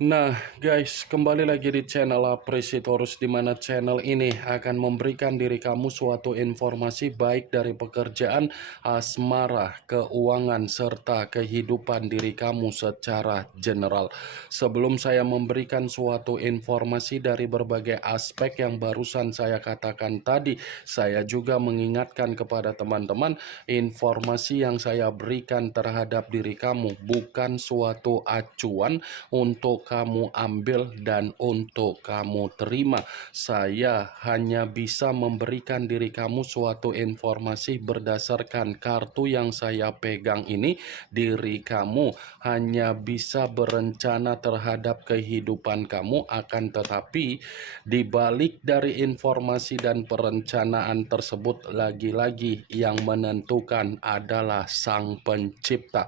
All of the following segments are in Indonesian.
Nah guys, kembali lagi di channel Apresitorus, di mana channel ini akan memberikan diri kamu suatu informasi baik dari pekerjaan, asmara, keuangan, serta kehidupan diri kamu secara general. Sebelum saya memberikan suatu informasi dari berbagai aspek yang barusan saya katakan tadi, saya juga mengingatkan kepada teman-teman, informasi yang saya berikan terhadap diri kamu bukan suatu acuan untuk kamu ambil dan untuk kamu terima. Saya hanya bisa memberikan diri kamu suatu informasi berdasarkan kartu yang saya pegang ini. Diri kamu hanya bisa berencana terhadap kehidupan kamu, akan tetapi di balik dari informasi dan perencanaan tersebut, lagi-lagi yang menentukan adalah Sang Pencipta.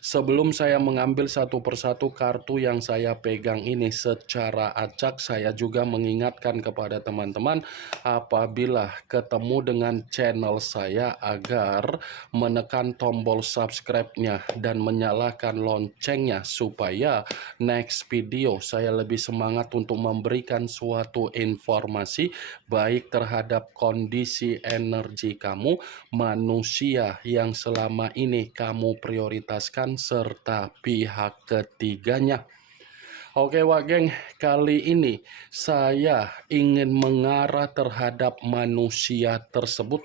Sebelum saya mengambil satu persatu kartu yang saya pegang ini secara acak, saya juga mengingatkan kepada teman-teman apabila ketemu dengan channel saya agar menekan tombol subscribe-nya dan menyalakan loncengnya supaya next video saya lebih semangat untuk memberikan suatu informasi baik terhadap kondisi energi kamu, manusia yang selama ini kamu prioritaskan, serta pihak ketiganya. Oke Wak Geng, kali ini saya ingin mengarah terhadap manusia tersebut.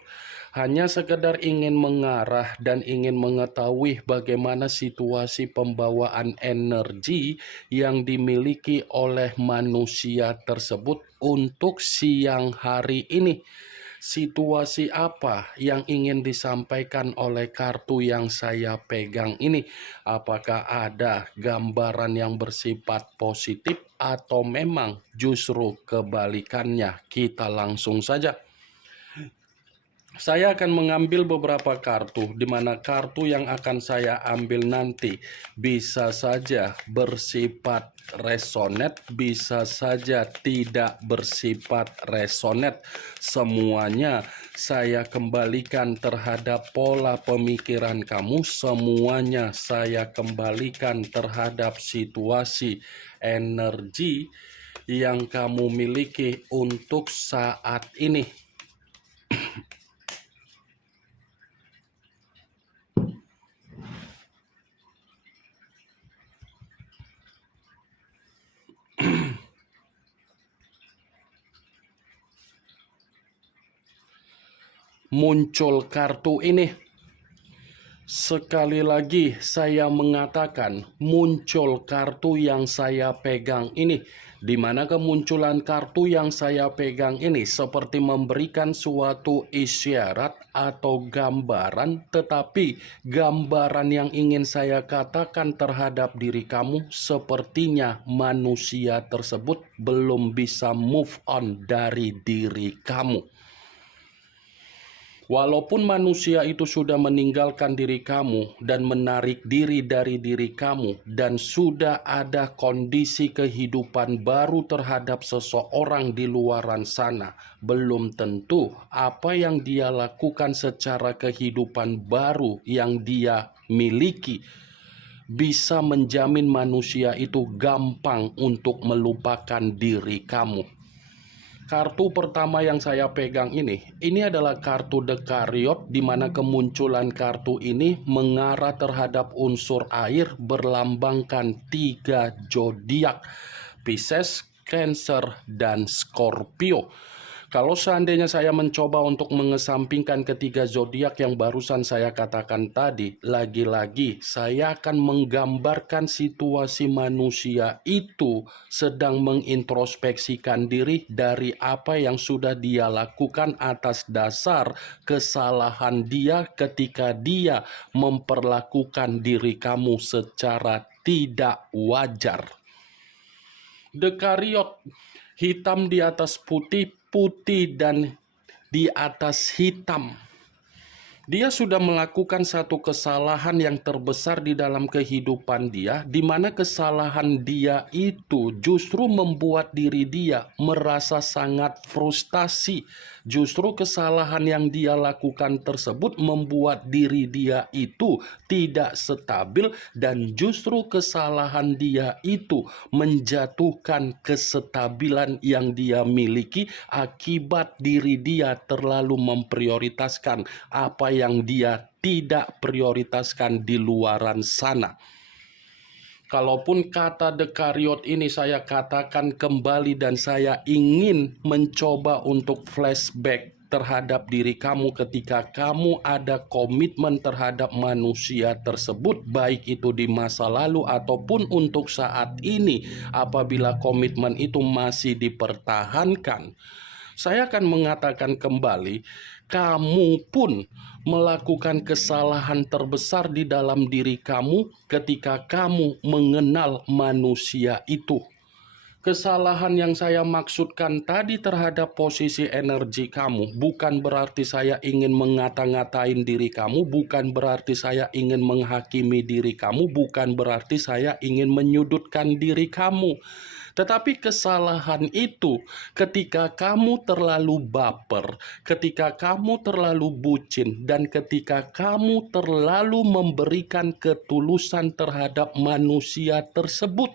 Hanya sekedar ingin mengarah dan ingin mengetahui bagaimana situasi pembawaan energi yang dimiliki oleh manusia tersebut untuk siang hari ini. Situasi apa yang ingin disampaikan oleh kartu yang saya pegang ini? Apakah ada gambaran yang bersifat positif atau memang justru kebalikannya? Kita langsung saja. Saya akan mengambil beberapa kartu, di mana kartu yang akan saya ambil nanti bisa saja bersifat resonate, bisa saja tidak bersifat resonate. Semuanya saya kembalikan terhadap pola pemikiran kamu, semuanya saya kembalikan terhadap situasi energi yang kamu miliki untuk saat ini. Muncul kartu ini. Sekali lagi saya mengatakan muncul kartu yang saya pegang ini, di mana kemunculan kartu yang saya pegang ini seperti memberikan suatu isyarat atau gambaran, tetapi gambaran yang ingin saya katakan terhadap diri kamu sepertinya manusia tersebut belum bisa move on dari diri kamu. Walaupun manusia itu sudah meninggalkan diri kamu dan menarik diri dari diri kamu, dan sudah ada kondisi kehidupan baru terhadap seseorang di luaran sana, belum tentu apa yang dia lakukan secara kehidupan baru yang dia miliki bisa menjamin manusia itu gampang untuk melupakan diri kamu. Kartu pertama yang saya pegang ini adalah kartu Dekariot, di mana kemunculan kartu ini mengarah terhadap unsur air berlambangkan 3 zodiak, Pisces, Cancer, dan Scorpio. Kalau seandainya saya mencoba untuk mengesampingkan ketiga zodiak yang barusan saya katakan tadi, lagi-lagi saya akan menggambarkan situasi manusia itu sedang mengintrospeksikan diri dari apa yang sudah dia lakukan atas dasar kesalahan dia ketika dia memperlakukan diri kamu secara tidak wajar. Dekariot, hitam di atas putih, putih dan di atas hitam. Dia sudah melakukan satu kesalahan yang terbesar di dalam kehidupan dia, di mana kesalahan dia itu justru membuat diri dia merasa sangat frustasi. Justru kesalahan yang dia lakukan tersebut membuat diri dia itu tidak stabil, dan justru kesalahan dia itu menjatuhkan kestabilan yang dia miliki akibat diri dia terlalu memprioritaskan apa yang dia tidak prioritaskan di luaran sana. Kalaupun kata Dekariot ini saya katakan kembali dan saya ingin mencoba untuk flashback terhadap diri kamu ketika kamu ada komitmen terhadap manusia tersebut, baik itu di masa lalu ataupun untuk saat ini. Apabila komitmen itu masih dipertahankan, saya akan mengatakan kembali, kamu pun melakukan kesalahan terbesar di dalam diri kamu ketika kamu mengenal manusia itu. Kesalahan yang saya maksudkan tadi terhadap posisi energi kamu bukan berarti saya ingin mengata-ngatain diri kamu, bukan berarti saya ingin menghakimi diri kamu, bukan berarti saya ingin menyudutkan diri kamu. Tetapi kesalahan itu ketika kamu terlalu baper, ketika kamu terlalu bucin, dan ketika kamu terlalu memberikan ketulusan terhadap manusia tersebut.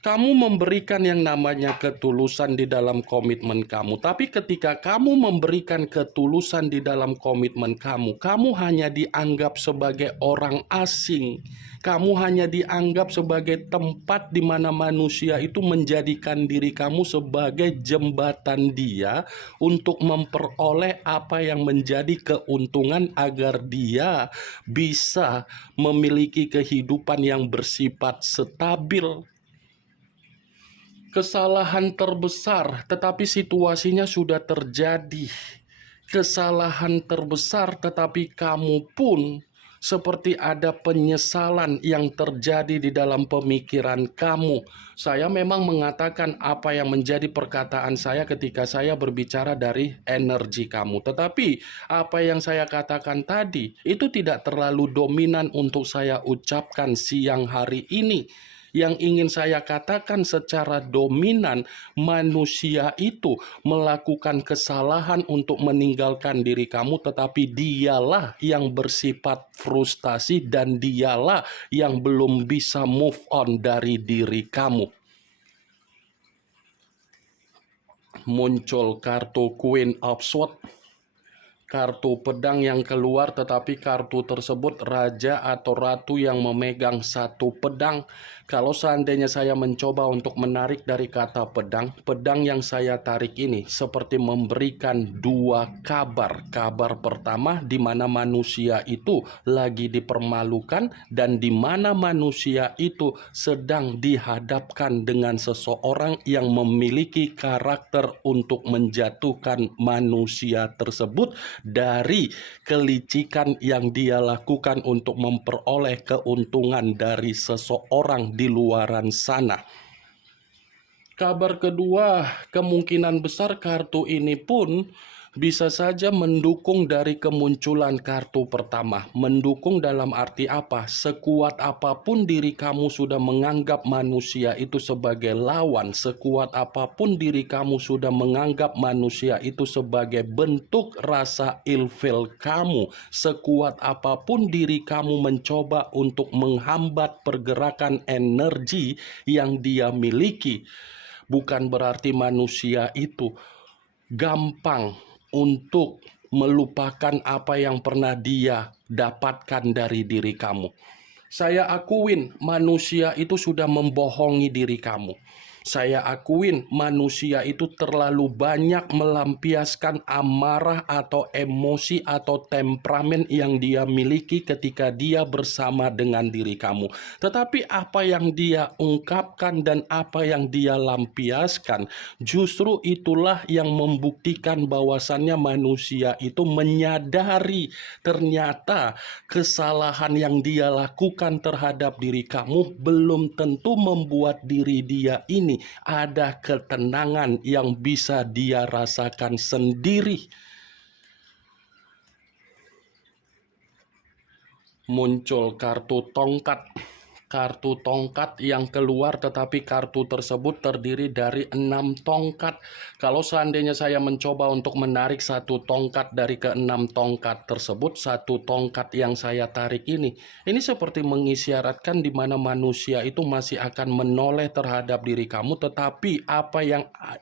Kamu memberikan yang namanya ketulusan di dalam komitmen kamu. Tapi ketika kamu memberikan ketulusan di dalam komitmen kamu, kamu hanya dianggap sebagai orang asing. Kamu hanya dianggap sebagai tempat di mana manusia itu menjadikan diri kamu sebagai jembatan dia untuk memperoleh apa yang menjadi keuntungan agar dia bisa memiliki kehidupan yang bersifat stabil. Kesalahan terbesar, tetapi situasinya sudah terjadi. Kesalahan terbesar, tetapi kamu pun seperti ada penyesalan yang terjadi di dalam pemikiran kamu. Saya memang mengatakan apa yang menjadi perkataan saya ketika saya berbicara dari energi kamu. Tetapi apa yang saya katakan tadi itu tidak terlalu dominan untuk saya ucapkan siang hari ini. Yang ingin saya katakan secara dominan, manusia itu melakukan kesalahan untuk meninggalkan diri kamu, tetapi dialah yang bersifat frustasi dan dialah yang belum bisa move on dari diri kamu. Muncul kartu Queen of Swords, kartu pedang yang keluar, tetapi kartu tersebut raja atau ratu yang memegang satu pedang. Kalau seandainya saya mencoba untuk menarik dari kata pedang, pedang yang saya tarik ini seperti memberikan dua kabar. Kabar pertama di mana manusia itu lagi dipermalukan dan di mana manusia itu sedang dihadapkan dengan seseorang yang memiliki karakter untuk menjatuhkan manusia tersebut dari kelicikan yang dia lakukan untuk memperoleh keuntungan dari seseorang di luaran sana. Kabar kedua, kemungkinan besar kartu ini pun bisa saja mendukung dari kemunculan kartu pertama. Mendukung dalam arti apa? Sekuat apapun diri kamu sudah menganggap manusia itu sebagai lawan, sekuat apapun diri kamu sudah menganggap manusia itu sebagai bentuk rasa ilfil kamu, sekuat apapun diri kamu mencoba untuk menghambat pergerakan energi yang dia miliki, bukan berarti manusia itu gampang untuk melupakan apa yang pernah dia dapatkan dari diri kamu. Saya akuin manusia itu sudah membohongi diri kamu. Saya akuin manusia itu terlalu banyak melampiaskan amarah atau emosi atau temperamen yang dia miliki ketika dia bersama dengan diri kamu. Tetapi apa yang dia ungkapkan dan apa yang dia lampiaskan, justru itulah yang membuktikan bahwasannya manusia itu menyadari ternyata kesalahan yang dia lakukan terhadap diri kamu belum tentu membuat diri dia ini ada ketenangan yang bisa dia rasakan sendiri. Muncul kartu tongkat. Kartu tongkat yang keluar, tetapi kartu tersebut terdiri dari 6 tongkat. Kalau seandainya saya mencoba untuk menarik satu tongkat dari ke-6 tongkat tersebut, satu tongkat yang saya tarik ini seperti mengisyaratkan di mana manusia itu masih akan menoleh terhadap diri kamu, tetapi apa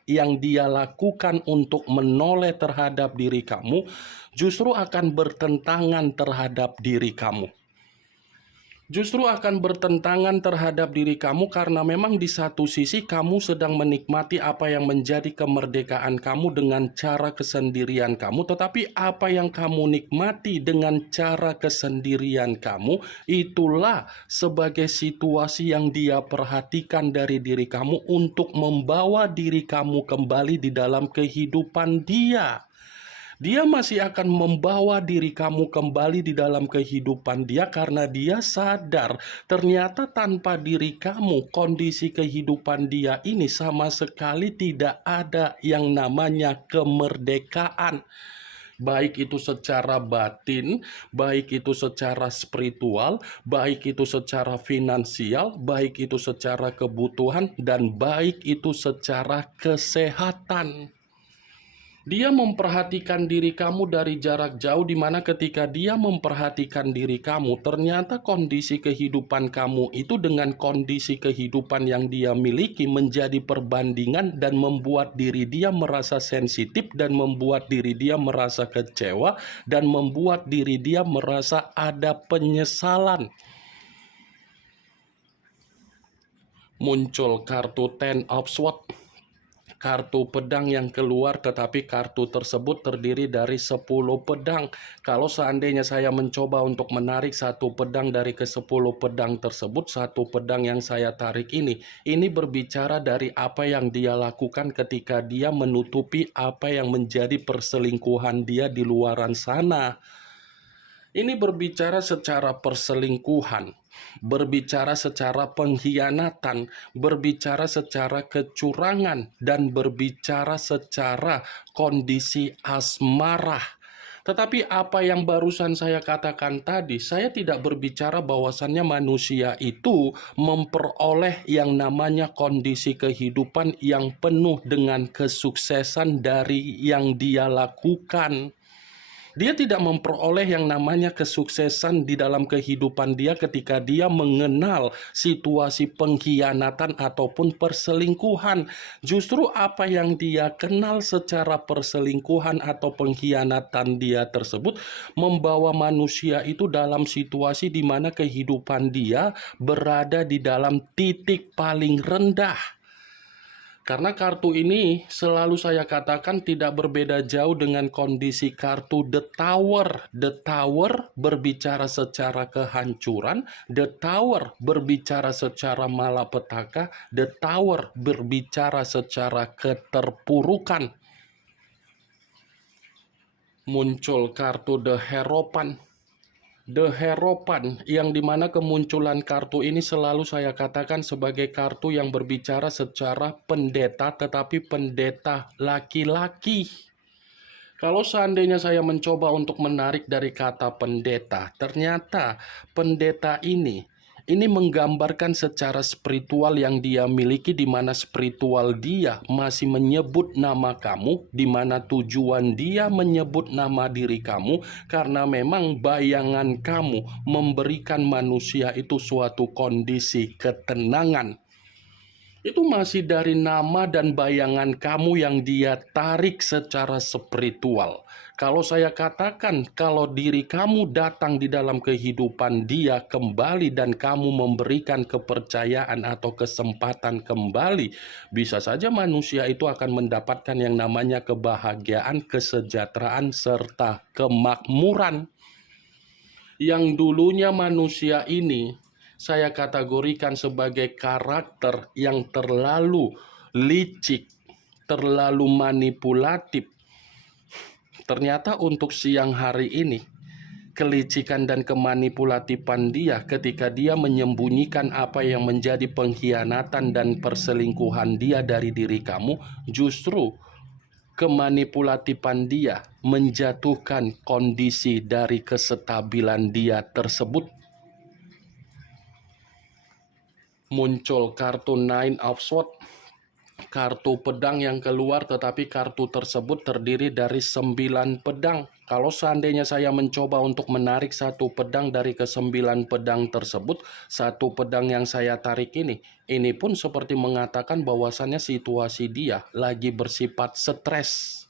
yang dia lakukan untuk menoleh terhadap diri kamu justru akan bertentangan terhadap diri kamu. Justru akan bertentangan terhadap diri kamu, karena memang di satu sisi kamu sedang menikmati apa yang menjadi kemerdekaan kamu dengan cara kesendirian kamu, tetapi apa yang kamu nikmati dengan cara kesendirian kamu itulah sebagai situasi yang dia perhatikan dari diri kamu untuk membawa diri kamu kembali di dalam kehidupan dia. Dia masih akan membawa diri kamu kembali di dalam kehidupan dia, karena dia sadar ternyata tanpa diri kamu, kondisi kehidupan dia ini sama sekali tidak ada yang namanya kemerdekaan. Baik itu secara batin, baik itu secara spiritual, baik itu secara finansial, baik itu secara kebutuhan, dan baik itu secara kesehatan. Dia memperhatikan diri kamu dari jarak jauh, di mana ketika dia memperhatikan diri kamu, ternyata kondisi kehidupan kamu itu dengan kondisi kehidupan yang dia miliki menjadi perbandingan dan membuat diri dia merasa sensitif dan membuat diri dia merasa kecewa dan membuat diri dia merasa ada penyesalan. Muncul kartu Ten of Swords. Kartu pedang yang keluar, tetapi kartu tersebut terdiri dari 10 pedang. Kalau seandainya saya mencoba untuk menarik satu pedang dari ke-10 pedang tersebut, satu pedang yang saya tarik ini berbicara dari apa yang dia lakukan ketika dia menutupi apa yang menjadi perselingkuhan dia di luaran sana. Ini berbicara secara perselingkuhan, berbicara secara pengkhianatan, berbicara secara kecurangan, dan berbicara secara kondisi asmarah. Tetapi apa yang barusan saya katakan tadi, saya tidak berbicara bahwasannya manusia itu memperoleh yang namanya kondisi kehidupan yang penuh dengan kesuksesan dari yang dia lakukan. Dia tidak memperoleh yang namanya kesuksesan di dalam kehidupan dia ketika dia mengenal situasi pengkhianatan ataupun perselingkuhan. Justru apa yang dia kenal secara perselingkuhan atau pengkhianatan dia tersebut membawa manusia itu dalam situasi di mana kehidupan dia berada di dalam titik paling rendah. Karena kartu ini selalu saya katakan tidak berbeda jauh dengan kondisi kartu The Tower. The Tower berbicara secara kehancuran, The Tower berbicara secara malapetaka, The Tower berbicara secara keterpurukan. Muncul kartu The Hierophant. The Hierophant, yang dimana kemunculan kartu ini selalu saya katakan sebagai kartu yang berbicara secara pendeta, tetapi pendeta laki-laki. Kalau seandainya saya mencoba untuk menarik dari kata pendeta, ternyata pendeta ini menggambarkan secara spiritual yang dia miliki, di mana spiritual dia masih menyebut nama kamu, di mana tujuan dia menyebut nama diri kamu, karena memang bayangan kamu memberikan manusia itu suatu kondisi ketenangan. Itu masih dari nama dan bayangan kamu yang dia tarik secara spiritual. Kalau saya katakan, kalau diri kamu datang di dalam kehidupan dia kembali dan kamu memberikan kepercayaan atau kesempatan kembali, bisa saja manusia itu akan mendapatkan yang namanya kebahagiaan, kesejahteraan, serta kemakmuran. Yang dulunya manusia ini saya kategorikan sebagai karakter yang terlalu licik, terlalu manipulatif. Ternyata untuk siang hari ini, kelicikan dan kemanipulatifan dia ketika dia menyembunyikan apa yang menjadi pengkhianatan dan perselingkuhan dia dari diri kamu, justru kemanipulatifan dia menjatuhkan kondisi dari kestabilan dia tersebut. Muncul kartu Nine of Swords, kartu pedang yang keluar, tetapi kartu tersebut terdiri dari 9 pedang. Kalau seandainya saya mencoba untuk menarik satu pedang dari ke-9 pedang tersebut, satu pedang yang saya tarik ini pun seperti mengatakan bahwasannya situasi dia lagi bersifat stres.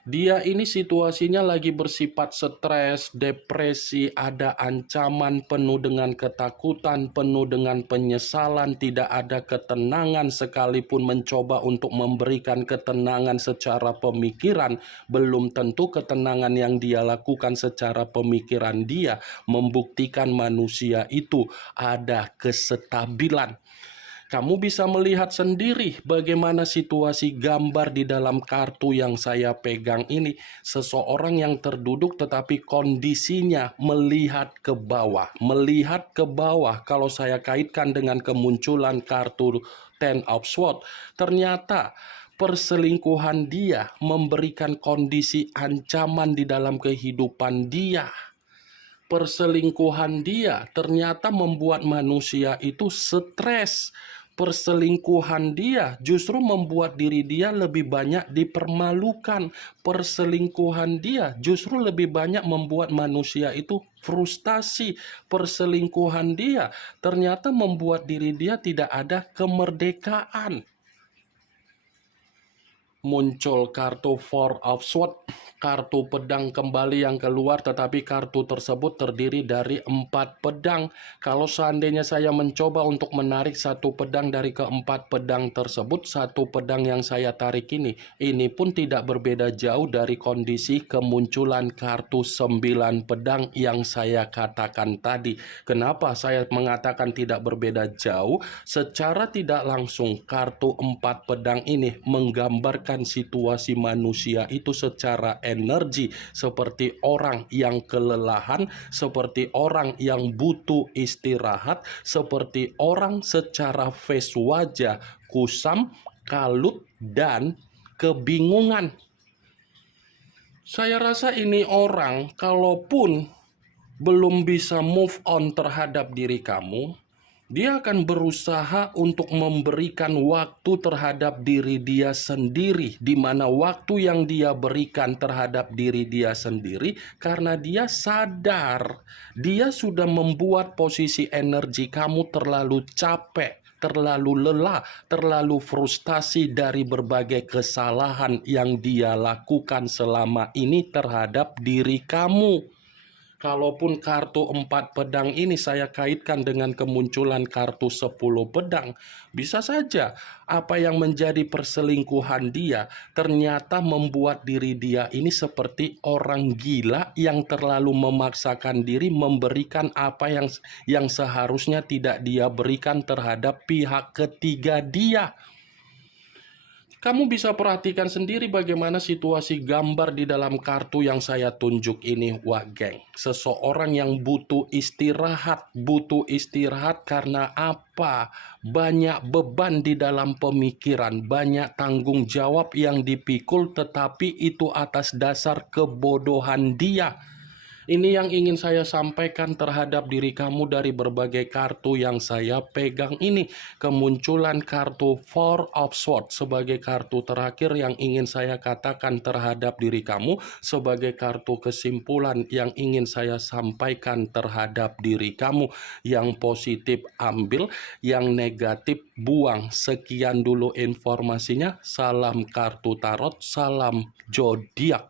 Dia ini situasinya lagi bersifat stres, depresi, ada ancaman, penuh dengan ketakutan, penuh dengan penyesalan, tidak ada ketenangan, sekalipun mencoba untuk memberikan ketenangan secara pemikiran, belum tentu ketenangan yang dia lakukan secara pemikiran dia membuktikan manusia itu ada kestabilan. Kamu bisa melihat sendiri bagaimana situasi gambar di dalam kartu yang saya pegang ini. Seseorang yang terduduk tetapi kondisinya melihat ke bawah. Melihat ke bawah, kalau saya kaitkan dengan kemunculan kartu Ten of Swords, ternyata perselingkuhan dia memberikan kondisi ancaman di dalam kehidupan dia. Perselingkuhan dia ternyata membuat manusia itu stres. Perselingkuhan dia justru membuat diri dia lebih banyak dipermalukan. Perselingkuhan dia justru lebih banyak membuat manusia itu frustasi. Perselingkuhan dia ternyata membuat diri dia tidak ada kemerdekaan. Muncul kartu Four of Swords, kartu pedang kembali yang keluar, tetapi kartu tersebut terdiri dari 4 pedang. Kalau seandainya saya mencoba untuk menarik satu pedang dari ke-4 pedang tersebut, satu pedang yang saya tarik ini pun tidak berbeda jauh dari kondisi kemunculan kartu 9 pedang yang saya katakan tadi. Kenapa saya mengatakan tidak berbeda jauh? Secara tidak langsung kartu 4 pedang ini menggambarkan situasi manusia itu secara energi seperti orang yang kelelahan, seperti orang yang butuh istirahat, seperti orang secara face wajah kusam, kalut, dan kebingungan. Saya rasa ini orang kalaupun belum bisa move on terhadap diri kamu, dia akan berusaha untuk memberikan waktu terhadap diri dia sendiri, di mana waktu yang dia berikan terhadap diri dia sendiri karena dia sadar dia sudah membuat posisi energi kamu terlalu capek, terlalu lelah, terlalu frustasi dari berbagai kesalahan yang dia lakukan selama ini terhadap diri kamu. Kalaupun kartu 4 pedang ini saya kaitkan dengan kemunculan kartu 10 pedang, bisa saja apa yang menjadi perselingkuhan dia ternyata membuat diri dia ini seperti orang gila yang terlalu memaksakan diri memberikan apa yang seharusnya tidak dia berikan terhadap pihak ketiga dia. Kamu bisa perhatikan sendiri bagaimana situasi gambar di dalam kartu yang saya tunjuk ini, wah geng. Seseorang yang butuh istirahat karena apa? Banyak beban di dalam pemikiran, banyak tanggung jawab yang dipikul, tetapi itu atas dasar kebodohan dia. Ini yang ingin saya sampaikan terhadap diri kamu dari berbagai kartu yang saya pegang ini. Kemunculan kartu Four of Swords sebagai kartu terakhir yang ingin saya katakan terhadap diri kamu, sebagai kartu kesimpulan yang ingin saya sampaikan terhadap diri kamu. Yang positif ambil, yang negatif buang. Sekian dulu informasinya. Salam kartu tarot, salam zodiak.